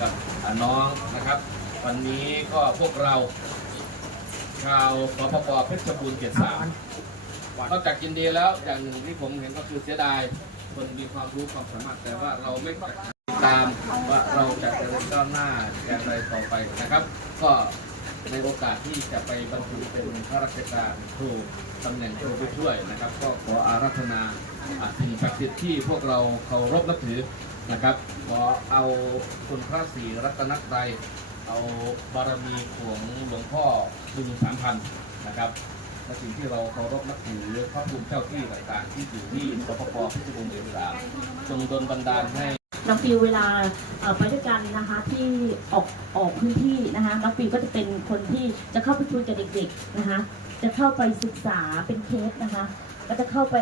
กับอ่าน้องนะครับ วันนี้ก็พวกเรา ชาวสปปเพชรบูรณ์เกียรติสามนอกจากยินดีแล้วอย่างหนึ่งที่ผมเห็นก็คือเสียดายคนมีความรู้ความสามารถแต่ว่าเราไม่ติดตามว่าเราจะเจริญก้าวหน้าอย่างไรต่อไปนะครับ ก็ในโอกาสที่จะไปบรรจุเป็นข้าราชการครูตำแหน่งครูไปช่วยนะครับ ก็ขออาราธนาอะสิ่งศักดิ์สิทธิ์ที่พวกเราเคารพนับถือ นะครับขอเอาคุณพระศรีรัตนตรัยเอาบารมีของหลวงพ่อบึงสามพันนะครับและสิ่งที่เราเคารพนับถือพระภูมิเจ้าที่ต่างๆที่อยู่ที่สปปพิจิตรบุรีสาจงดลบันดาลให้น้องฟิวเวลาไปด้วยกันนะคะที่ออกออกพื้นที่นะคะน้องฟิวก็จะเป็นคนที่จะเข้าไปคุยกับเด็กๆนะคะจะเข้าไปศึกษาเป็นเคสนะคะ ก็จะเข้าไป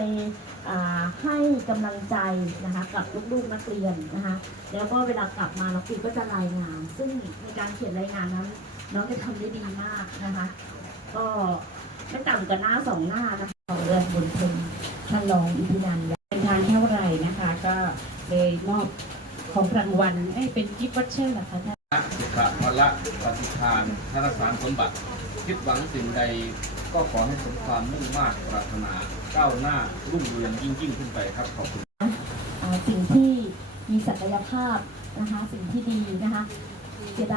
อ่าให้กำลังใจนะคะกับลูกๆนักเรียนนะคะแล้วก็เวลากลับมาน้องฟิวก็จะรายงาน ซึ่งในการเขียนรายงานนั้นน้องจะทำได้ดีมากนะคะก็ไม่ต่ำกว่าหน้าสองหน้านะคะของเรือนบนพึงท่านรองอิทธินันท์เป็นทานเท่าไหร่นะคะ ก็เลยมอบของรางวัลให้เป็นกิฟต์วัชเชอร์นะคะท่านสุขะพละปฏิทานธนสารสมบัติคิดหวังสิ่งใด ก็ขอให้สมความมุ่งมา่ปรารถนาก้าวหน้ารุ่งเรืองยิ่งยิ่งๆขึ้นไปครับขอบคุณอ่าสิ่งที่มีศักยภาพนะคะสิ่งที่ดีนะคะเสียด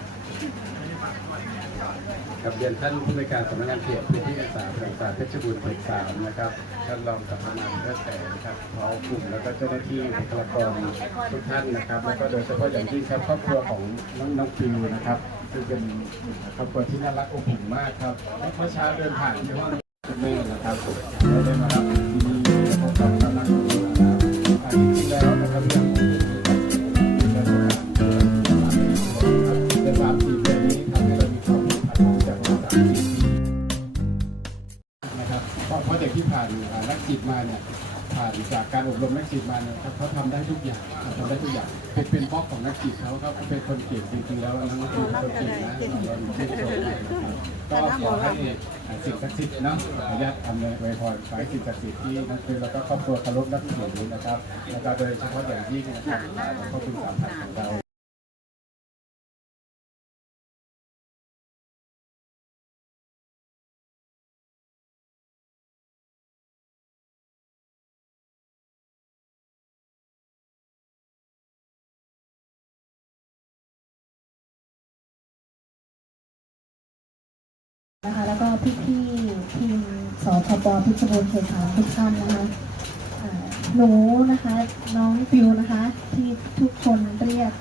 กับเรียนท่านผู้ในการสำนักงานเขตพื้นที่การศึกษาประสาทเพชรบูรณ์เขตสามนะครับท่านรองสำนักงานเพื่อแต่นะครับพร้อมกลุ่มแล้วก็เจ้าหน้าที่บุคลากรทุกท่านนะครับแล้วก็โดยเฉพาะอย่างยิ่งครับครอบครัวของน้องน้องฟิวนะครับซึ่งเป็นครอบครัวที่น่ารักอบอุ่นมากครับเมื่อเช้าเดินผ่านที่ห้องคุณแม่นะครับได้มารับที่นี่พบกับกำลังของเรานะครับอ่าจริงแล้ว นะครับเพราะเพราะเด็กที่ผ่านอ่านักจิตมาเนี่ยผ่านจากการอบรมนักจิตมาเนี่ยครับเขาทำได้ทุกอย่างเขาทำได้ทุกอย่างเป็นเป็นบล็อกของนักจิตเขาครับเขาเป็นคนเก่งจริงๆแล้วนักจิตเป็นคนเก่งนะเราชื่นชมเลยนะครับก็ขอให้อ่าสิ่งศักดิ์สิทธิ์เนาะขออนุญาตทำเลยไว้พรขอให้สิ่งศักดิ์สิทธิ์ที่นักเรียนแล้วก็ครอบครัวเคารพนับถือนะครับแล้วก็โดยเฉพาะอย่างยิ่งนะครับอ่าหลวงพ่อคุณสามพันของเรา พี่พี่ๆทีมสพปพิชรบูรณ์เขตสามทุกท่านนะคะหนูนะคะ น้องฟิวนะคะ ที่ทุกคนเรียก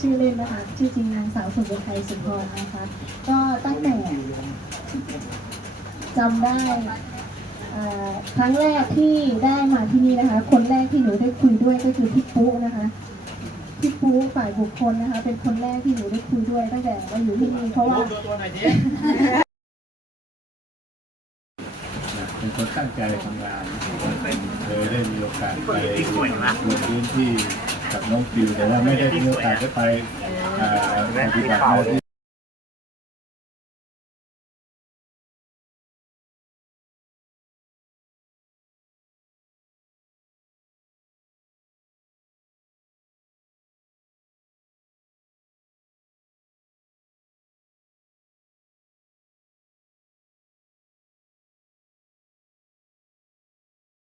ชื่อเล่นนะคะ ชื่อจริงนางสาวสุภไทยสุนทรนะคะ ก็ตั้งแต่จำได้ครั้งแรกที่ได้มาที่นี่นะคะ คนแรกที่หนูได้คุยด้วยก็คือพี่ปุ๊นะคะพี่ปุ๊ฝ่ายบุคคลนะคะ เป็นคนแรกที่หนูได้คุยด้วยตั้งแต่มาอยู่ที่นี่เพราะว่า เป็นคน ตั้งใจทำงานเคยได้มีโอกาสไปลงพื้นที่กับน้องฟิวแต่ว่าไม่ได้มีโอกาสได้ไปปฏิบัติหน้าที่